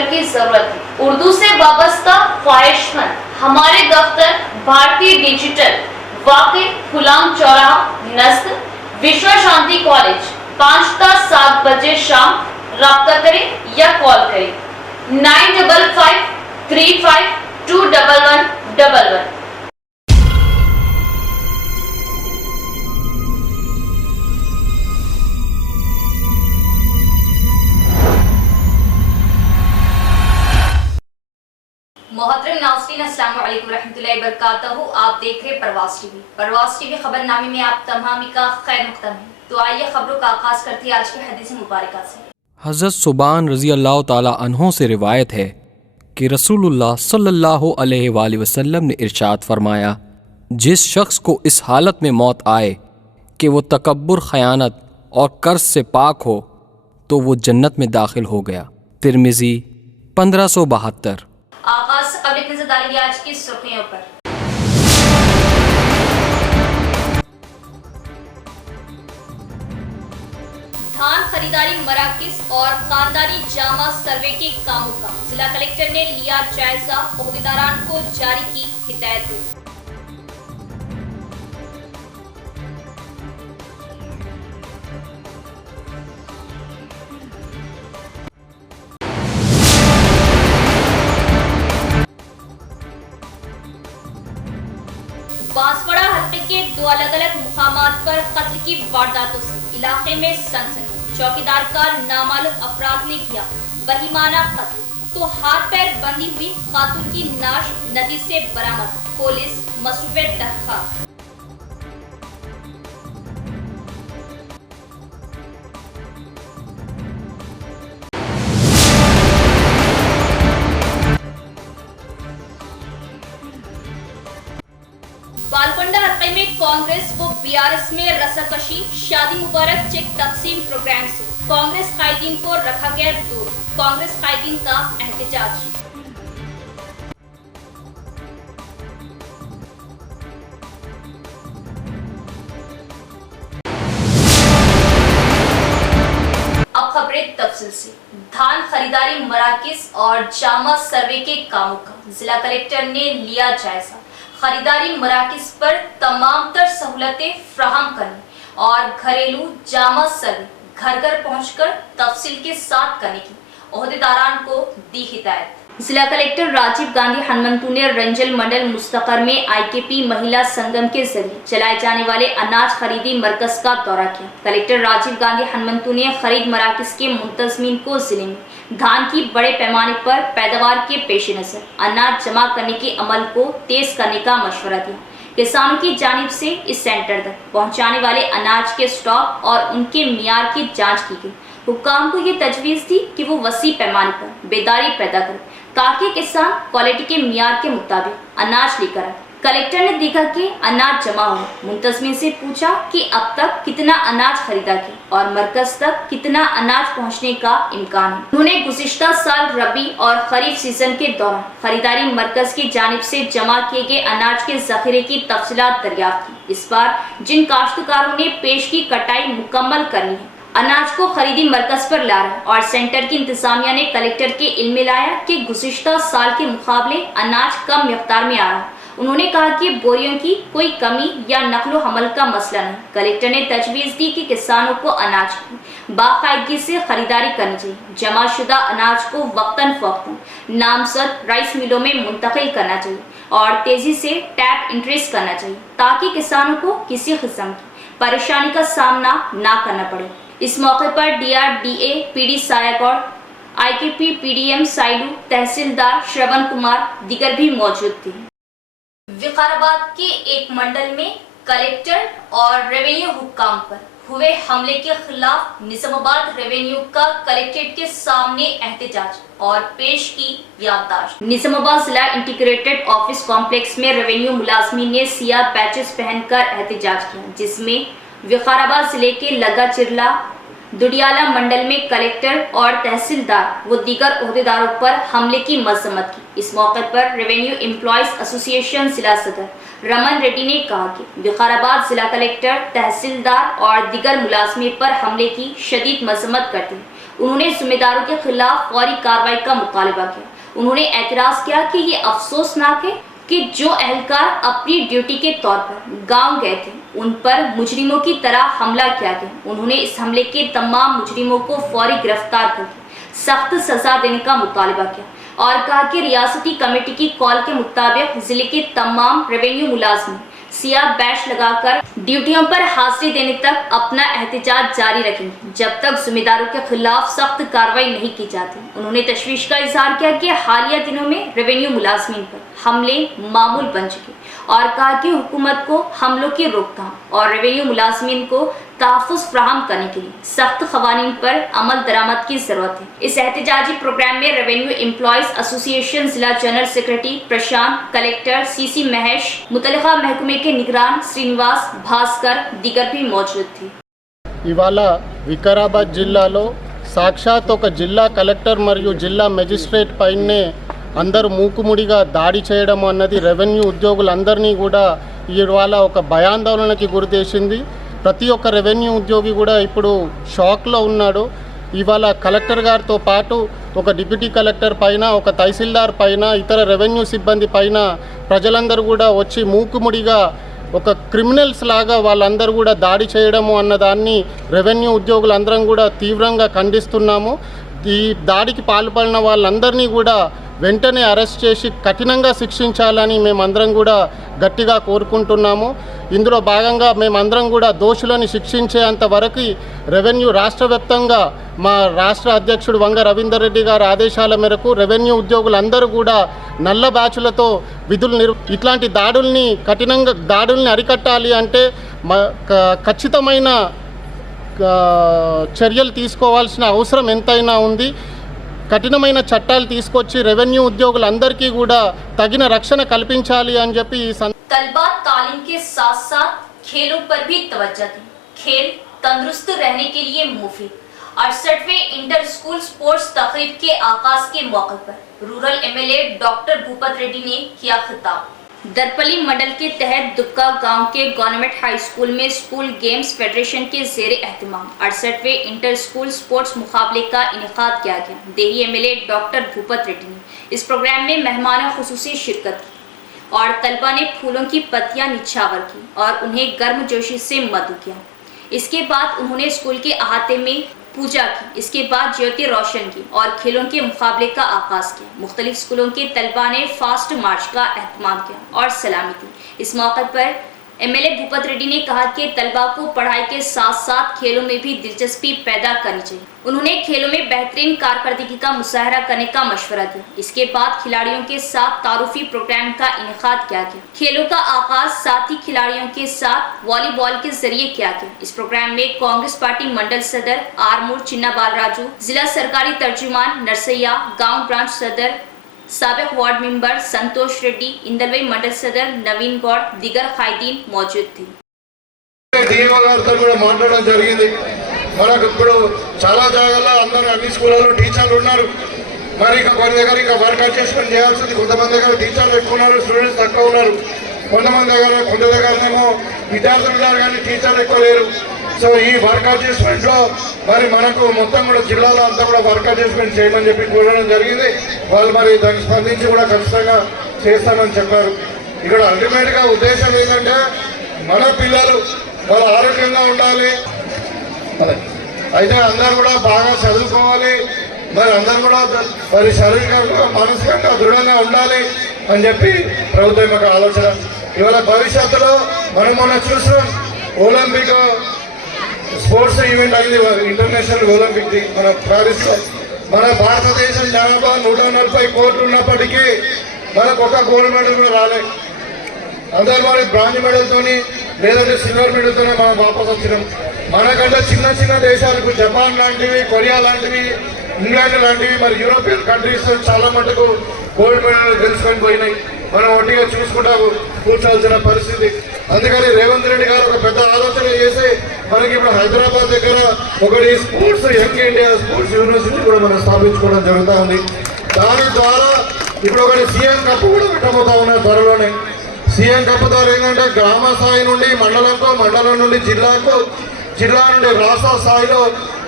दफ्तर की जरूरत है। उर्दू से वाबस्ता ख्वाहिशमंद हमारे दफ्तर भारतीय डिजिटल वाकई गुलाम चौराहा नस्ल विश्व शांति कॉलेज 5 ता 7 बजे शाम राब्ता करें या कॉल करें 9553521111। मोहतरम नाज़रीन, अस्सलाम वालेकुम रहमतुल्लाहि व बरकातहू। आप देख रहे परवास टीवी खबरनामे में आप तमामी का खैर मक़दम है। तो आइए खबरों का आगाज करते हैं आज की हदीस मुबारका से। हज़रत सुबान रज़ी अल्लाह ताला अन्हो से रिवायत है कि रसूलुल्लाह सल्लल्लाहु अलैहि वसल्लम ने इरशाद फरमाया, जिस शख्स को इस हालत में मौत आए कि वो तकब्बुर, खयानत और कर्ज से पाक हो तो वो जन्नत में दाखिल हो गया। तिरमिज़ी 1572। आगाज से कबल नजर डालेंगे आज की सुर्खियों पर। धान खरीदारी मराकिज और खानदानी जामा सर्वे के कामों का जिला कलेक्टर ने लिया जायजा, ओहदेदारान को जारी की हिदायत दी। बांसवाड़ा हत्या के 2 अलग-अलग मुकामात पर कत्ल की वारदातों से इलाके में सनसनी। चौकीदार का नामालूम अफराद ने किया वहीमाना कत्ल, तो हाथ पैर बंधी हुई खातून की नाश नदी से बरामद। पुलिस मसरूफे दरखास्त। बालकोंडा हत्या में कांग्रेस व बीआरएस में रस्साकशी, शादी मुबारक चेक तकसीम प्रोग्राम से कांग्रेस कायदीन को रखा गया दूर। कांग्रेस कायदीन का एहतजाज। अब खबरें तफसील से। धान खरीदारी मराकिज और जामा सर्वे के कामों का जिला कलेक्टर ने लिया जायजा। खरीदारी मराकिज पर तमाम तर सहूलतें फ्राहम करने और घरेलू जामा सर्वे घर घर पहुंचकर तफसील के साथ करने की ओहदेदारान को दी हिदायत। जिला कलेक्टर राजीव गांधी हनुमंतु ने रंजल मंडल मुस्तकर में आईकेपी महिला संगम के जरिए चलाए जाने वाले अनाज खरीदी मरकज का दौरा किया। कलेक्टर राजीव गांधी हनुमंतु ने खरीद मराकिज के मुंतजमीन को जिले में धान की बड़े पैमाने पर पैदावार के पेश नजर अनाज जमा करने के अमल को तेज करने का मशवरा दिया। किसानों की जानिब से इस सेंटर तक पहुंचाने वाले अनाज के स्टॉक और उनके मियार की जांच की गई। हुक्काम को ये तजवीज़ दी कि वो वसी पैमाने पर बेदारी पैदा करें ताकि किसान क्वालिटी के मियार के मुताबिक अनाज लेकर आए। कलेक्टर ने देखा कि अनाज जमा हो, मुंतजमीन से पूछा कि अब तक कितना अनाज खरीदा गया और मरकज तक कितना अनाज पहुंचने का इम्कान है। उन्होंने गुज़िश्ता साल रबी और खरीफ सीजन के दौरान खरीदारी मरकज की जानिब से जमा किए गए अनाज के जखीरे की तफसीलात दरियाफ्त की। इस बार जिन काश्तकारों ने पेश की कटाई मुकम्मल करनी है, अनाज को खरीदी मरकज पर ला रहे और सेंटर की इंतजामिया ने कलेक्टर के इल्म में लाया कि गुज़िश्ता साल के मुकाबले अनाज कम मिक़दार में आ रहा। उन्होंने कहा कि बोरियों की कोई कमी या नकलो हमल का मसला नहीं। कलेक्टर ने तजवीज़ दी कि किसानों को अनाज की बाकायदगी से खरीदारी करनी चाहिए। जमाशुदा अनाज को वक्तन फवक्तन नामजद राइस मिलों में मुंतकिल करना चाहिए और तेजी से टैप इंट्रीज करना चाहिए ताकि किसानों को किसी किस्म की परेशानी का सामना ना करना पड़े। इस मौके पर DRDA PD सायागौड़, IKP PDM साइडू, तहसीलदार श्रवण कुमार दीगर भी मौजूद थे। विकाराबाद के एक मंडल में कलेक्टर और रेवेन्यू हुक्काम पर हुए हमले के खिलाफ निजामाबाद रेवेन्यू का कलेक्ट्रेट के सामने एहतजाज और पेश की याददाश्त। निजामाबाद जिला इंटीग्रेटेड ऑफिस कॉम्प्लेक्स में रेवेन्यू मुलाजमीन ने सियाह बैचेस पहनकर एहतजाज किया, जिसमें विकाराबाद जिले के लगा चिरला दुडियाला मंडल में कलेक्टर और तहसीलदार व दीगर ओहदेदारों पर हमले की मजम्मत की। इस मौके पर रेवेन्यू एम्प्लॉयज एसोसिएशन जिला सदर रमन रेड्डी ने कहा कि विकाराबाद जिला कलेक्टर, तहसीलदार और दीगर मुलाजमी पर हमले की शदीद मजम्मत करते हैं। उन्होंने जिम्मेदारों के खिलाफ फौरी कार्रवाई का मुतालबा किया। उन्होंने एतराज किया कि ये अफसोसनाक है कि जो अहलकार अपनी ड्यूटी के तौर पर गांव गए थे उन पर मुजरिमों की तरह हमला किया गया। उन्होंने इस हमले के तमाम मुजरिमों को फौरी गिरफ्तार करके सख्त सजा देने का मुतालबा किया और कहा कि रियासती कमेटी की कॉल के मुताबिक जिले के तमाम रेवेन्यू मुलाजिम सियाह बैच लगाकर ड्यूटियों पर हाजिरी देने तक अपना एहतजाज जारी रखेंगे जब तक जिम्मेदारों के खिलाफ सख्त कार्रवाई नहीं की जाती। उन्होंने तशवीश का इजहार किया कि हालिया दिनों में रेवेन्यू मुलाजमीन पर हमले मामूल बन चुके और कहा कि हुकूमत को हमलों की रोकथाम और रेवेन्यू मुलाजमीन को तहफ़्फ़ुज़ फ्राहम करने के लिए सख्त क़वानीन पर अमल दरामद की ज़रूरत है। इस एहतजाजी प्रोग्राम में रेवेन्यू एम्प्लॉयज़ एसोसिएशन जिला जनरल सेक्रेटरी प्रशांत, कलेक्टर सीसी महेश, मुतल्लिक़ा महकमे के निगरान श्रीनिवास, भास्कर दीगर भी मौजूद थे। ఇవాళ వికారాబాద్ జిల్లాలో సాక్షాత్ ఒక జిల్లా కలెక్టర్ మరియు జిల్లా మెజిస్ట్రేట్ పైనే అందరూ మూకుముడిగా దాడి చేయడం అన్నది రెవెన్యూ ఉద్యోగులందరినీ కూడా ఇవాళ ఒక భయాందోళనకి గురిచేసింది। ప్రతి ఒక్క రెవెన్యూ ఉద్యోగి కూడా ఇప్పుడు షాక్లో ఉన్నాడు। ఇవాళ కలెక్టర్ గారితో పాటు ఒక డిప్యూటీ కలెక్టర్ పైన, ఒక తహసీల్దార్ పైన, ఇతర రెవెన్యూ సిబ్బంది పైన ప్రజలందరూ కూడా వచ్చి మూకుముడిగా ఒక క్రిమినల్స్ లాగా వాళ్ళందరూ కూడా దాడి చేయడము అన్నదాన్ని రెవెన్యూ ఉద్యోగులందరం కూడా తీవ్రంగా ఖండిస్తున్నాము। ఈ దాడికి పాల్పడిన వాళ్ళందరినీ కూడా వెంటనే అరెస్ట్ చేసి కఠినంగా శిక్షించాలని మేమందరం కూడా గట్టిగా కోరుకుంటున్నాము। ఇందులో భాగంగా మేమందరం కూడా దోషులను శిక్షించేంత వరకు రెవెన్యూ రాష్ట్ర వ్యాప్తంగా మా రాష్ట్ర అధ్యక్షుడు వంగ రవీందర్ రెడ్డి గారి ఆదేశాల మేరకు రెవెన్యూ ఉద్యోగులందరూ కూడా నల్ల బ్యాచులతో విధులు ఇట్లాంటి దాడుల్ని అరికట్టాలి అంటే ఖచ్చితమైన చర్యలు తీసుకోవాల్సిన అవసరం ఎంతైనా ఉంది। కఠినమైన చట్టాలు తీసుకొచ్చి రెవెన్యూ ఉద్యోగులందరికీ కూడా తగిన రక్షణ కల్పించాలి అని చెప్పి तलबा तालीम के साथ साथ खेलों पर भी तवज्जो दें। खेल तंदुरुस्त रहने के लिए मुफीद। 68वें इंटर स्कूल स्पोर्ट्स तकरीब के आगाज के मौके पर rural MLA doctor Bhupat Reddy ने किया खिताब। दरपली मंडल के तहत दुबका गांव के गवर्नमेंट हाई स्कूल में स्कूल गेम्स फेडरेशन के जेर एहतमाम 68वें इंटर स्कूल स्पोर्ट्स मुकाबले का इनेकाद किया गया। देही एमएलए डॉक्टर भूपत रेड्डी ने इस प्रोग्राम में मेहमान खुसूसी शिरकत की और तलबा ने फूलों की पत्तियां निछावर की और उन्हें गर्मजोशी से मदू किया। इसके बाद उन्होंने स्कूल के अहाते में पूजा की। इसके बाद ज्योति रोशन की और खेलों के मुकाबले का आगाज किया। मुख्तलिफ स्कूलों के तलबा ने फास्ट मार्च का एहतमाम किया और सलामी दी। इस मौके पर एमएलए भूपत रेड्डी ने कहा कि तलबा को पढ़ाई के साथ साथ खेलों में भी दिलचस्पी पैदा करनी चाहिए। उन्होंने खेलों में बेहतरीन कारकर्दगी का मुजाहरा करने का मशवरा दिया। इसके बाद खिलाड़ियों के साथ तारुफी प्रोग्राम का इनेकाद किया गया। खेलों का आगाज साथी खिलाड़ियों के साथ वॉलीबॉल के जरिए किया गया। इस प्रोग्राम में कांग्रेस पार्टी मंडल सदर आरमूर चिन्ना बालराजू, जिला सरकारी तर्जुमान नरसैया, गाँव ब्रांच सदर साबिक वार्ड मेंबर संतोष रेड्डी, इंदलवई मंडल सदर नवीन गौड़ दीगर कायदीन मौजूद थे। మాట్లాడడం జరిగింది। మనకు ఇప్పుడు చాలా జాగాల్లో అందరూ అన్ని స్కూళ్ళలో టీచర్లు ఉన్నారు। మరి ఇక కొన్ని దగ్గర ఇంకా వర్క్ అడ్జస్ట్మెంట్ చేయాల్సింది। కొంతమంది దగ్గర టీచర్లు ఎక్కువ ఉన్నారు, స్టూడెంట్స్ తక్కువ ఉన్నారు। కొంత దగ్గరనేమో విద్యార్థులు ఉన్నారు కానీ టీచర్లు ఎక్కువ లేరు। సో ఈ వర్క్ అడ్జస్ట్మెంట్లో మరి మనకు మొత్తం కూడా జిల్లాలో అంతా కూడా వర్క్ అడ్జస్ట్మెంట్ చేయమని చెప్పి కోరడం జరిగింది। వాళ్ళు మరి దానికి స్పందించి కూడా ఖచ్చితంగా చేస్తామని చెప్పారు। ఇక్కడ అల్టిమేట్గా ఉద్దేశం ఏంటంటే మన పిల్లలు వాళ్ళు ఆరోగ్యంగా ఉండాలి, అయితే అందరూ కూడా బాగా చదువుకోవాలి, మరి అందరూ కూడా మరి శారీరకంగా మానసికంగా దృఢంగా ఉండాలి అని చెప్పి ప్రభుత్వం యొక్క ఆలోచన। ఇవాళ భవిష్యత్తులో మనం మొన్న చూసాం ఒలింపిక్ స్పోర్ట్స్ ఈవెంట్ అయింది, ఇంటర్నేషనల్ ఒలింపిక్ది మన ప్యారిస్లో। మన భారతదేశం జనాభా 140 కోట్లు ఉన్నప్పటికీ మనకు ఒక గోల్డ్ మెడల్ కూడా రాలేదు। అందరూ మరి బ్రాంజ్ మెడల్తోని లేదంటే సిల్వర్ మెడల్తోనే మనం వాపస్ వచ్చినాం। మనకంటే చిన్న చిన్న దేశాలకు జపాన్ లాంటివి, కొరియా లాంటివి, ఇంగ్లాండ్ లాంటివి, మరి యూరోపియన్ కంట్రీస్ చాలా మటుకు గోల్డ్ మెడల్ గెలుచుకొని పోయినాయి। మనం ఒట్టిగా చూసుకుంటా కూర్చోాల్సిన పరిస్థితి। అందుకని రేవంత్ రెడ్డి గారు ఒక పెద్ద ఆలోచన చేసి మనకి ఇప్పుడు హైదరాబాద్ దగ్గర ఒకటి sports young India sports university కూడా మనం స్థాపించుకోవడం జరుగుతూ ఉంది। దాని ద్వారా ఇప్పుడు ఒకటి సీఎం కప్ కూడా పెట్టబోతా ఉన్నారు త్వరలోనే। సీఎం కప్ ద్వారా ఏంటంటే గ్రామ స్థాయి నుండి మండలంకు, మండలం నుండి జిల్లాకు, జిల్లా నుండి రాష్ట్ర స్థాయిలో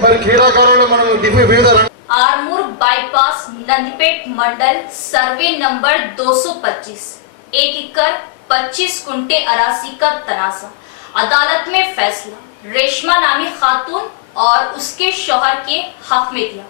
మరి క్రీడాకారులు మనం వివిధ आरमूर बाईपास नंदीपेट मंडल सर्वे नंबर 225 1 एकड़ 25 कुंटे अरासी का तनाजा। अदालत में फैसला रेशमा नामी खातून और उसके शौहर के हक में दिया।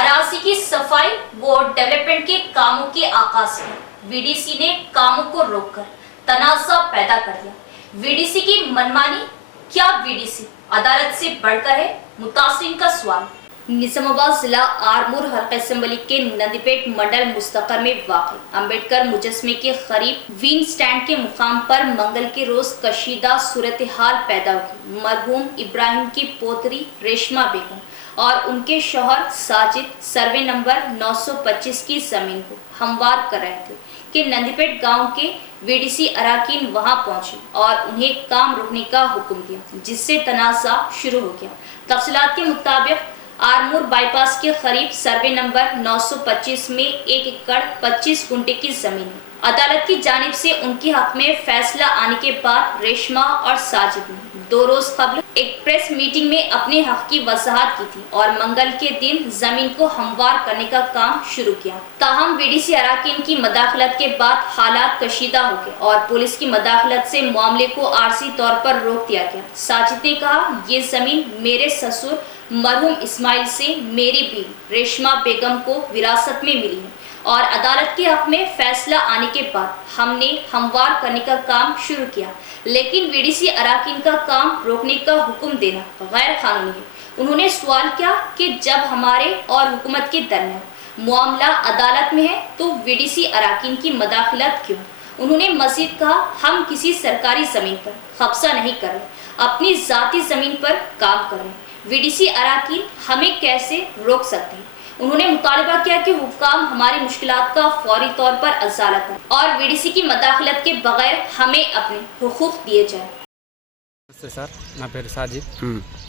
अरासी की सफाई व डेवलपमेंट के कामों के आगाज पर वीडीसी ने कामों को रोककर तनाजा पैदा कर दिया। वीडीसी की मनमानी, क्या वीडीसी अदालत से बढ़कर है? मुतासिरीन का सवाल। निजामाबाद जिला आरमूर हल्का असेंबली के नंदीपेट मंडल मुस्तकर में वाक़ अंबेडकर मुजस्मे के करीब व्हील स्टैंड के मुकाम पर मंगल के रोज कशीदा सूरत हाल पैदा हुई। मरहूम इब्राहिम की पोतरी रेशमा बेगम और उनके शौहर साजिद सर्वे नंबर 925 की जमीन को हमवार कर रहे थे कि नंदीपेट गांव के वीडीसी अराकीन वहां पहुंचे और उन्हें काम रोकने का हुक्म दिया, जिससे तनाजा शुरू हो गया। तफसीलात के मुताबिक आरमूर बाईपास के करीब सर्वे नंबर 925 में 1 एकड़ 25 गुंटे की जमीन है। अदालत की जानिब से उनके हक में फैसला आने के बाद रेशमा और साजिद ने 2 रोज कबल एक प्रेस मीटिंग में अपने हक की वजाहत की थी और मंगल के दिन जमीन को हमवार करने का काम शुरू किया। ताहम वीडीसी अराकीन की मदाखलत के बाद हालात कशीदा हो गए और पुलिस की मदाखलत से मामले को आरसी तौर पर रोक दिया गया। साजिद ने कहा, ये जमीन मेरे ससुर मरहूम इस्माइल से मेरी बीवी रेशमा बेगम को विरासत में मिली है और अदालत के हक में फैसला आने के बाद हमने हमवार करने का काम शुरू किया, लेकिन वीडीसी अराकीन का काम रोकने का हुक्म देना गैर कानूनी है। उन्होंने सवाल किया कि जब हमारे और हुकूमत के दरमियान मामला अदालत में है तो वीडीसी अराकीन की मदाखलत क्यों? उन्होंने मजीद कहा, हम किसी सरकारी जमीन पर कब्जा नहीं कर रहे, अपनी जाती जमीन पर काम कर रहे हैं। वीडीसी अराकीन हमें कैसे रोक सकते हैं? उन्होंने मुतालबा किया कि हुक्काम हमारी मुश्किलात का फौरी तौर पर अजाला करें और वीडीसी की मदाखलत के बगैर हमें अपने हुकूक दिए जाए। నమస్తే సార్, నా పేరు సాజిద్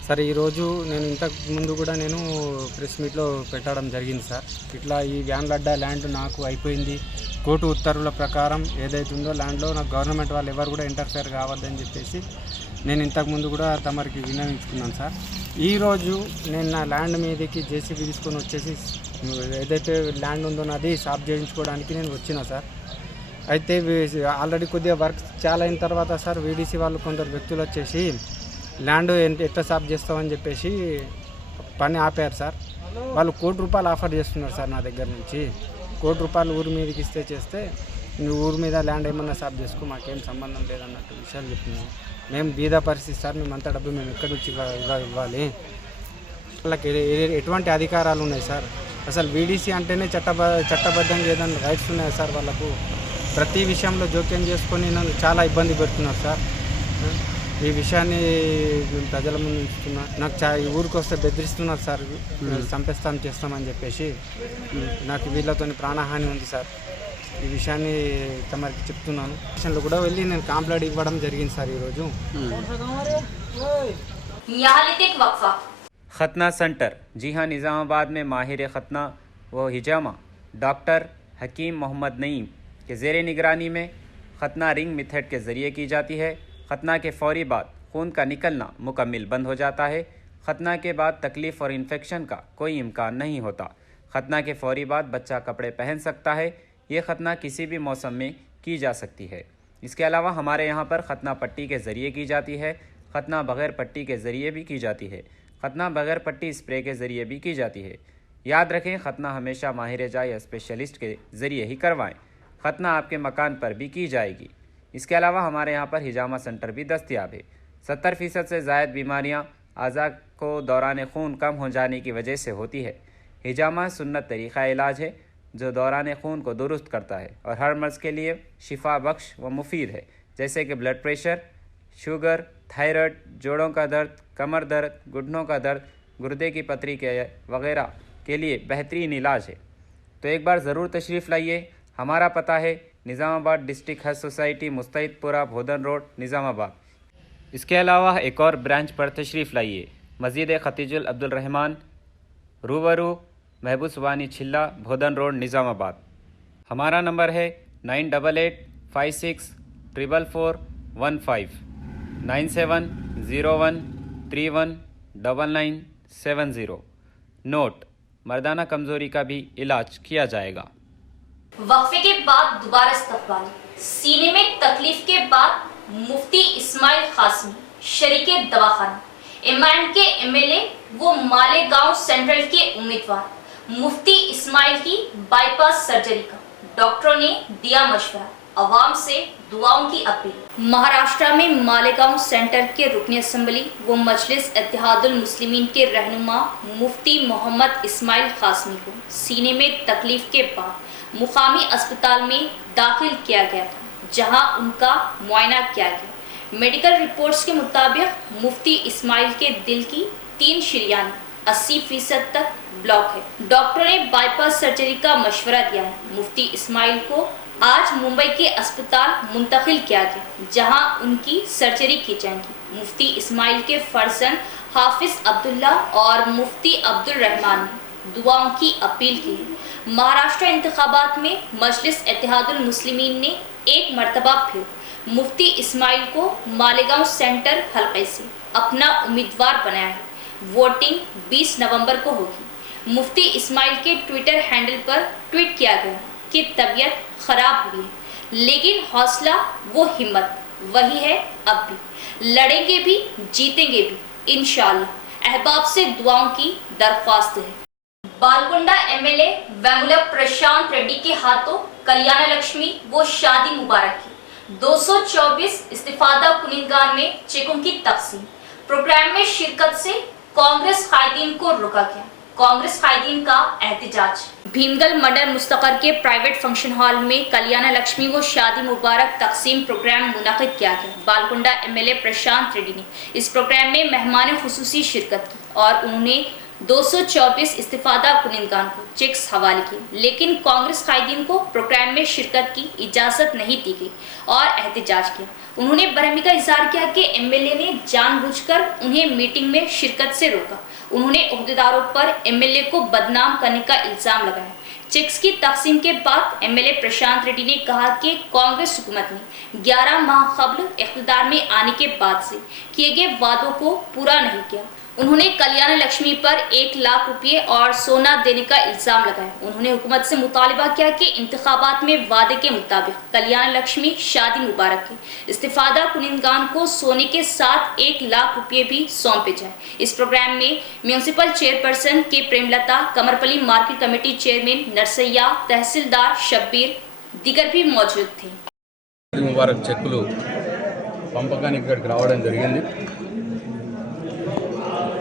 సార్. ఈరోజు నేను ఇంతకు ముందు కూడా నేను ప్రెస్ మీట్లో పెట్టడం జరిగింది సార్. ఇట్లా ఈ వ్యాన్లడ్డా ల్యాండ్ నాకు అయిపోయింది, కోర్టు ఉత్తర్వుల ప్రకారం ఏదైతే ఉందో ల్యాండ్లో నాకు గవర్నమెంట్ వాళ్ళు ఎవరు కూడా ఇంటర్ఫేర్ కావద్దని చెప్పేసి నేను ఇంతకు ముందు కూడా తమరికి విన్నవించుకున్నాను సార్. ఈరోజు నేను నా ల్యాండ్ మీదకి జేసీబీ తీసుకొని వచ్చేసి ఏదైతే ల్యాండ్ ఉందో నాది సాఫ్ చేయించుకోవడానికి నేను వచ్చినా సార్. అయితే ఆల్రెడీ కొద్దిగా వర్క్ చాలా అయిన తర్వాత సార్ వీడీసీ వాళ్ళు కొందరు వ్యక్తులు వచ్చేసి ల్యాండ్ ఎట్లా సాఫ్ చేస్తామని చెప్పేసి పని ఆపారు సార్. వాళ్ళు ₹1,00,00,000 ఆఫర్ చేస్తున్నారు సార్ నా దగ్గర నుంచి. ₹1,00,00,000 ఊరి మీదకి చేస్తే నువ్వు ఊరి మీద ల్యాండ్ ఏమన్నా సాఫ్ చేసుకో, మాకేం సంబంధం లేదన్నట్టు విషయాలు చెప్తున్నాము. మేము బీద పరిస్థితి సార్, మేము అంత డబ్బు మేము ఎక్కడి నుంచి ఇవ్వాలి? వాళ్ళకి ఎటువంటి అధికారాలు ఉన్నాయి సార్? అసలు వీడీసీ అంటేనే చట్టబద్ధంగా ఏదైనా రైట్స్ ఉన్నాయి సార్? వాళ్ళకు ప్రతి విషయంలో జోక్యం చేసుకొని నన్ను చాలా ఇబ్బంది పెడుతున్నారు సార్. ఈ విషయాన్ని ప్రజల ముందు ఉంచుతున్నా. నాకు ఈ ఊరికి వస్తే బెదిరిస్తున్నారు సార్, చేస్తామని చెప్పేసి. నాకు వీళ్ళతో ప్రాణహాని ఉంది సార్. ఈ విషయాన్ని తమరికి చెప్తున్నాను. స్టేషన్లో కూడా వెళ్ళి నేను కంప్లైంట్ ఇవ్వడం జరిగింది సార్ ఈరోజు. खतना सेंटर, जी हाँ, निज़ामाबाद में माहिर खतना व हिजामा डॉक्टर हकीम मोहम्मद नईम के ज़ेर निगरानी में खतना रिंग मेथड के ज़रिए की जाती है। खतना के फ़ौरी बाद खून का निकलना मुकम्मल बंद हो जाता है। खतना के बाद तकलीफ़ और इन्फेक्शन का कोई इम्कान नहीं होता। खतना के फ़ौरी बाद बच्चा कपड़े पहन सकता है। ये खतना किसी भी मौसम में की जा सकती है। इसके अलावा हमारे यहाँ पर खतना पट्टी के ज़रिए की जाती है। खतना बग़ैर पट्टी के ज़रिए भी की जाती है। खतना बग़ैर पट्टी स्प्रे के ज़रिए भी की जाती है। याद रखें, खतना हमेशा माहिर जाए या स्पेशलिस्ट के ज़रिए ही करवाएं। खतना आपके मकान पर भी की जाएगी। इसके अलावा हमारे यहाँ पर हिजामा सेंटर भी दस्तयाब है। 70% से ज़ायद बीमारियाँ आज़ा को दौरान खून कम हो जाने की वजह से होती है। हिजामा सुन्नत तरीक़ा इलाज है जो दौरान खून को दुरुस्त करता है और हर मर्ज़ के लिए शिफा बख्श व मुफीद है, जैसे कि ब्लड प्रेशर, शुगर, थायराइड, जोड़ों का दर्द, कमर दर्द, घुटनों का दर्द, गुर्दे की पथरी के वगैरह के लिए बेहतरीन इलाज है। तो एक बार ज़रूर तशरीफ़ लाइए। हमारा पता है Nizamabad district health society, Mustaidpura, Bodhan road, Nizamabad. इसके अलावा एक और ब्रांच पर तशरीफ़ लाइए, मस्जिद खतीजुल अब्दुल रहमान, रूबरू महबूब सुबानी छिल्ला, भोदन रोड, निज़ामाबाद। हमारा नंबर है 9886444415 9701319999 70। नोट, मर्दाना कमज़ोरी का भी इलाज किया जाएगा। वक्फे के बाद दोबारा इस्तकबाल। सीने में तकलीफ के बाद मुफ्ती इस्माइल कासमी शरीके दवाखाना। एमआईएम के एमएलए वो मालेगांव सेंट्रल के उम्मीदवार मुफ्ती इस्माइल की बाईपास सर्जरी का डॉक्टरों ने दिया मशवरा, अवाम से दुआओं की अपील। महाराष्ट्र में मालेगांव सेंटर के रुकनी असेंबली व मजलिस इत्तेहादुल मुस्लिमीन के रहनुमा मुफ्ती मोहम्मद इस्माइल कासमी को सीने में तकलीफ के बाद मुकामी अस्पताल में दाखिल किया गया था, जहां उनका मुआयना किया गया। मेडिकल रिपोर्ट्स के मुताबिक मुफ्ती इस्माइल के दिल की 3 शरीयान 80% तक ब्लॉक है। डॉक्टर ने बाईपास सर्जरी का मशवरा दिया है। मुफ्ती इस्माइल को आज मुंबई के अस्पताल मुंतकिल किया गया, जहां उनकी सर्जरी की जाएगी। मुफ्ती इस्माइल के फर्जंद हाफिज अब्दुल्ला और मुफ्ती अब्दुल रहमान ने दुआओं की अपील की। महाराष्ट्र इंतखाबात में मजलिस इत्तेहादुल मुस्लिमीन ने एक मरतबा फिर मुफ्ती इस्माइल को मालेगांव सेंटर हलके से अपना उम्मीदवार बनाया है। वोटिंग 20 नवंबर को होगी। मुफ्ती इस्माइल के ट्विटर हैंडल पर ट्वीट किया गया कि तबीयत खराब हुई है, लेकिन हौसला वो हिम्मत वही है, अब भी लड़ेंगे भी जीतेंगे भी इंशाअल्लाह। अहबाब से दुआओं की दरख्वास्त है। बालकुंडा एमएलए वेंगुला प्रशांत रेड्डी के हाथों कल्याण लक्ष्मी वो शादी मुबारक की। 224 इस्तीफादा कुनिंदगान में चेकों की तकसीम। प्रोग्राम में शिरकत से कांग्रेस कायदीन को रोका गया। कांग्रेस कायदीन का एहतजाज। भीमगल मंडल मुस्तकर के प्राइवेट फंक्शन हॉल में कल्याण लक्ष्मी वो शादी मुबारक तकसीम प्रोग्राम मुनक़िद किया गया। बालकुंडा एमएलए प्रशांत रेड्डी ने इस प्रोग्राम में मेहमान खुसूसी शिरकत की और उन्होंने 224 इस्तीफादा कुनिंदगान को चेक्स हवाले किए, लेकिन कांग्रेस कायदीन को प्रोग्राम में शिरकत की इजाज़त नहीं दी गई और एहतजाज किया। उन्होंने बरहमी का इजहार किया कि एमएलए ने जानबूझकर उन्हें मीटिंग में शिरकत से रोका। उन्होंने अहदेदारों पर एमएलए को बदनाम करने का इल्ज़ाम लगाया। चेक्स की तकसीम के बाद एमएलए प्रशांत रेड्डी ने कहा कि कांग्रेस हुकूमत ने 11 माह कबल इख्तिदार में आने के बाद से किए गए वादों को पूरा नहीं किया। उन्होंने कल्याण लक्ष्मी पर 1 लाख रुपये और सोना देने का इल्ज़ाम लगाया। उन्होंने हुकूमत से मुतालिबा किया कि इंतखाबात में वादे के मुताबिक कल्याण लक्ष्मी शादी मुबारक की इस्तीफादा कुनिंदगान को सोने के साथ 1 लाख रुपये भी सौंपे जाए। इस प्रोग्राम में municipal chairperson K Premalatha, Kamarpally market committee chairman Narsaiah, तहसीलदार शब्बीर दीगर भी मौजूद थे। ముబారక్ చెక్కులు పంపకానికి ఇక్కడికి రావడం జరిగింది।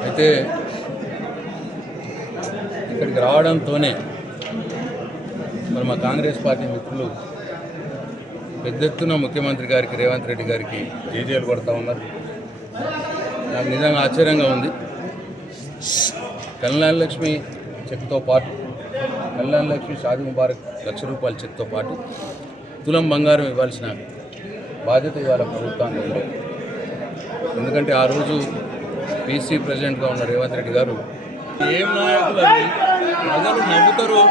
అయితే ఇక్కడికి రావడంతోనే మరి మా కాంగ్రెస్ పార్టీ మిత్రులు పెద్ద ఎత్తున ముఖ్యమంత్రి గారికి, రేవంత్ రెడ్డి గారికి జేజేలు కొడతా ఉన్నారు। నాకు నిజంగా ఆశ్చర్యంగా ఉంది। కళ్యాణ లక్ష్మి చెక్తో పాటు, కళ్యాణ లక్ష్మి షాదీ ముబారక్ ₹1,00,000 చెక్తో పాటు తులం బంగారం ఇవ్వాల్సిన బాధ్యత ఇవాళ ప్రభుత్వానికి ఉంది। ఎందుకంటే ఆ రోజు పీసీ ప్రెసిడెంట్గా ఉన్న రేవంత్ రెడ్డి గారు ఏం నాయకులు ప్రజలు నవ్వుతారు,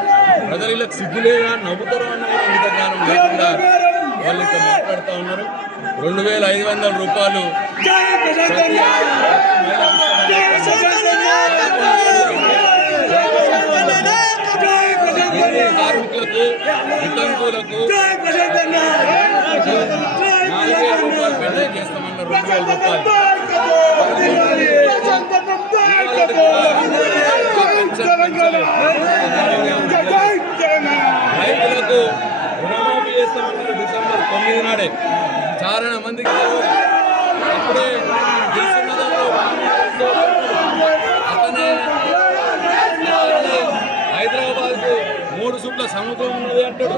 ప్రజలు ఇలా సిగ్గులేదా నవ్వుతారు అన్న ఇంత జ్ఞానం లేకుండా వాళ్ళు ఇక్కడ మాట్లాడుతూ ఉన్నారు। ₹2,500 ప్రతి కార్మికులకు, వితంతువులకు ₹4,000 పెండింగ్ చేస్తామన్నారు। రైతులకు రుణమాఫీ చేస్తామన్నారు డిసెంబర్ 9 నాడే। చారణ మందికి అప్పుడే అతనే హైదరాబాద్కు 3 సూట్ల సముద్రం ఉన్నది అంటాడు।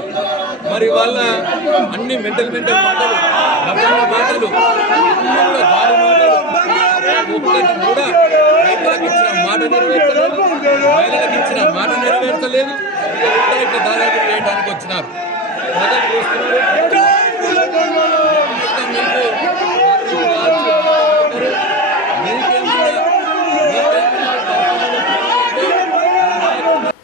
మరి వాళ్ళ అన్ని మెంటల్ మాటలు, డబ్బుల మాటలు, అన్నీ కూడా గాలి మాటలు, ఒక్కటి కూడా రైతులకు ఇచ్చిన మాట నెరవేర్చలేదు, మహిళలకు ఇచ్చిన మాట నెరవేర్చలేదు। ఇట్లా దాదాపు చేయడానికి వచ్చినారు। ప్రజలు చూస్తున్నారు।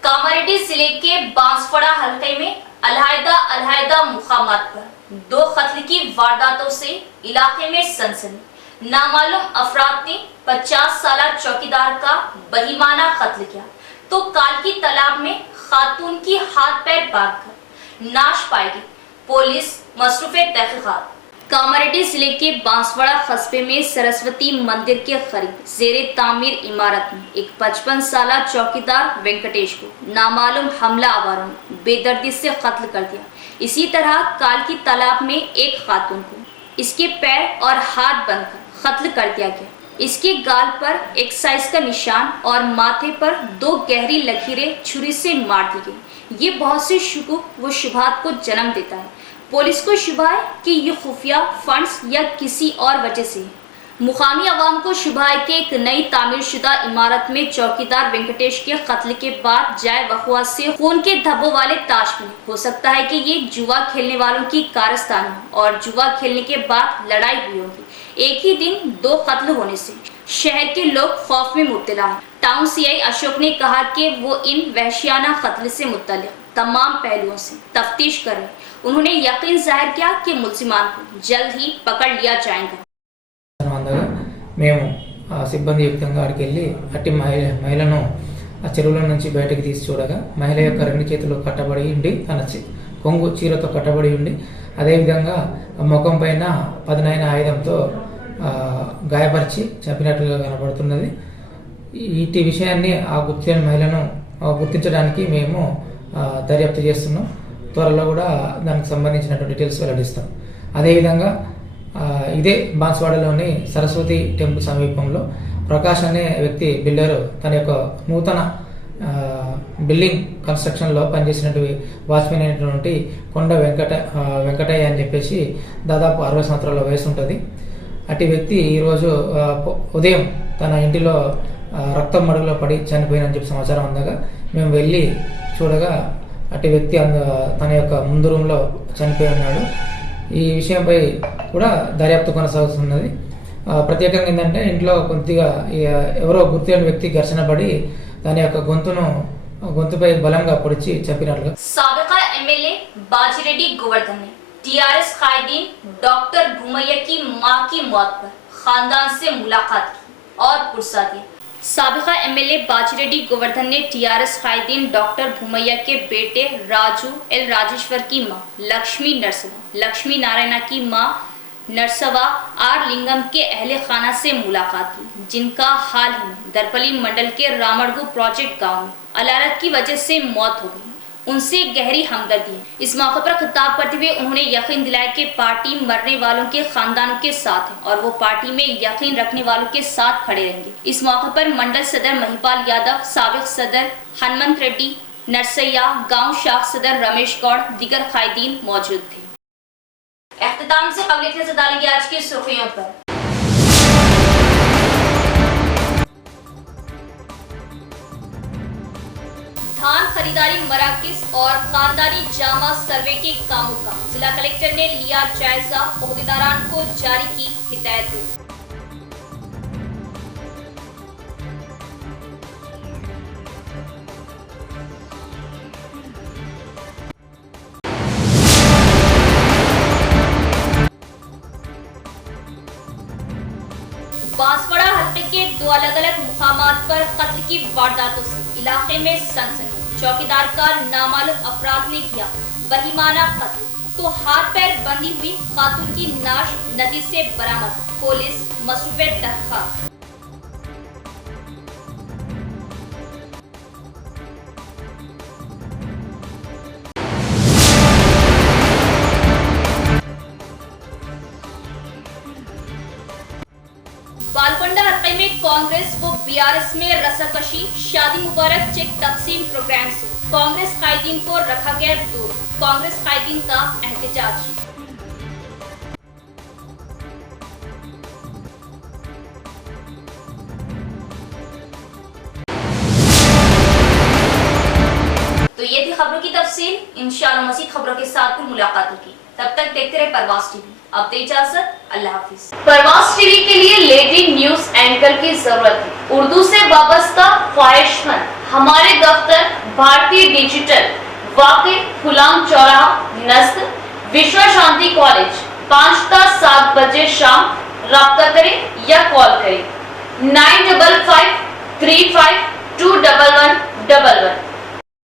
कामारेड्डी जिले के बांसवाड़ा हलके में अलहदा मुकामात पर 2 कत्ल की वारदातों से इलाके में सनसनी। नामालूम अफराद ने 50 साला चौकीदार का बहिमाना कत्ल किया तो कालकी तालाब में खातून की हाथ पैर बांधकर नाश पाई गई। पुलिस मसरूफे तहकीकात। कामारेड्डी जिले के बांसवाड़ा कस्बे में सरस्वती मंदिर के करीब जेरे तामीर इमारत में एक 55 साला चौकीदार वेंकटेश को नामालूम हमला आवारों ने बेदर्दी से कत्ल कर दिया। इसी तरह कालकी तालाब में एक खातून को इसके पैर और हाथ बंधकर कत्ल कर दिया गया। इसके गाल पर एक साइज का निशान और माथे पर 2 गहरी लकीरें छुरी से मार दी गई। ये बहुत से शुकूक व शुबहात को जन्म देता है। पुलिस को शुबा है कि ये खुफिया फंड्स या किसी और वजह से है। मुकामी अवाम को शुबा है कि एक नई तामीर शुदा इमारत में चौकीदार वेंकटेश के कत्ल के बाद जाए वक़्वा से खून के धब्बों वाले ताश मिले। हो सकता है कि ये जुआ खेलने वालों की कारस्तान हो और जुआ खेलने के बाद लड़ाई हुई होगी। एक ही दिन 2 कत्ल होने से शहर के लोग खौफ में मुब्तला हैं। टाउन सीआई अशोक ने कहा कि वो इन वहशियाना कत्ल से मुत्तल्लिक़ तमाम पहलुओं से तफ्तीश कर रहे। उन्होंने यकीन जाहिर किया कि मुल्जिमान को जल्द ही पकड़ लिया जाएगा। మేము సిబ్బంది యుక్తంగా అక్కడికి వెళ్ళి అట్టి మహిళను ఆ చెరువుల నుంచి బయటకు తీసి చూడగా మహిళ యొక్క 2 చేతులు కట్టబడి ఉండి తన కొంగు చీరతో కట్టబడి ఉండి అదేవిధంగా ముఖం పైన పదునైన ఆయుధంతో గాయపరిచి చంపినట్లుగా కనబడుతున్నది। ఈ విషయాన్ని ఆ గుర్తించిన మహిళను గుర్తించడానికి మేము దర్యాప్తు చేస్తున్నాం। త్వరలో కూడా దానికి సంబంధించినటువంటి డీటెయిల్స్ వెల్లడిస్తాం। అదేవిధంగా ఇదే బాన్స్వాడలోని సరస్వతి టెంపుల్ సమీపంలో ప్రకాష్ అనే వ్యక్తి బిల్డరు తన యొక్క నూతన బిల్డింగ్ కన్స్ట్రక్షన్లో పనిచేసినటువంటి వాచ్మెన్ అయినటువంటి కొండ వెంకటయ్య అని చెప్పేసి దాదాపు 60 సంవత్సరాల వయసు ఉంటుంది। అట్టి వ్యక్తి ఈరోజు ఉదయం తన ఇంటిలో రక్తం మడుగులో పడి చనిపోయినని చెప్పి సమాచారం అందగా మేము వెళ్ళి చూడగా అట్టి వ్యక్తి తన యొక్క ముందు రూమ్లో చనిపోయి ఉన్నాడు। ఈ విషయంపై కూడా దర్యాప్తు కొనసాగుతున్నది। ప్రత్యేకంగా ఏంటంటే ఇంట్లో కొద్దిగా ఎవరో గుర్తులేని వ్యక్తి ఘర్షణ పడి దాని యొక్క గొంతుపై బలంగా పొడిచి చంపినట్లుగా। साबिका एमएलए बाजीरेड्डी गोवर्धन ने टीआरएस कायदीन डॉक्टर भूमैया की मां की मौत पर खानदान से मुलाकात की और पुरसा दिया। साबिका एमएलए बाजीरेड्डी गोवर्धन ने टीआरएस कायदीन डॉक्टर भूमैया के बेटे राजू एल राजेश्वर की मां लक्ष्मी नारायणा की मां नरसवा आर लिंगम के अहले खाना से मुलाकात की, जिनका हाल ही में दरपली मंडल के रामड़गु प्रोजेक्ट गांव में अलारत की वजह से मौत हो गई। उनसे गहरी हमदर्दी है। इस मौके पर खिताब करते हुए उन्होंने यकीन दिलाया कि पार्टी मरने वालों के खानदानों के साथ है और वो पार्टी में यकीन रखने वालों के साथ खड़े रहेंगे। इस मौके पर मंडल सदर महिपाल यादव, साबिक सदर हनुमंत रेड्डी, नरसैया, गांव शाख सदर रमेश गौड़, दीगर कायदीन मौजूद थे। एख्तिताम से कबल से डालेंगे आज की सुर्खियों पर। धान खरीदारी मराकिज और खानदानी जामा सर्वे के कामों का जिला कलेक्टर ने लिया जायजा, ओहदेदारान को जारी की हिदायत दी। बांसवाड़ा हल्के के 2 अलग-अलग मुकामात पर कत्ल की वारदातों से इलाके में सनसनी। चौकीदार का नामालूम अफराद ने किया बहिमाना कत्ल तो हाथ पैर बंधी हुई खातून की नाश नदी से बरामद। पुलिस मसरूफे तहकीकात। बालकोंडा हल्के में कांग्रेस व बीआरएस में रस्साकशी, शादी मुबारक चेक तकसीम प्रोग्राम से कांग्रेस कायदीन को रखा गया दूर। कांग्रेस कायदीन का एहतजाज। तो ये थी खबरों की तफसील। इंशाअल्लाह मज़ीद खबरों के साथ फिर मुलाकात होगी। तब तक देखते रहे परवास टीवी। अब दे इजाजत, अल्लाह हाफिज। परवास टीवी के लिए लेडी न्यूज एंकर की जरूरत है। उर्दू से वाबस्ता ख्वाहिशमंद हमारे दफ्तर भारतीय डिजिटल वाकई गुलाम चौराहा नज़द विश्व शांति कॉलेज 5 ता 7 बजे शाम राब्ता करें या कॉल करें 9553521111।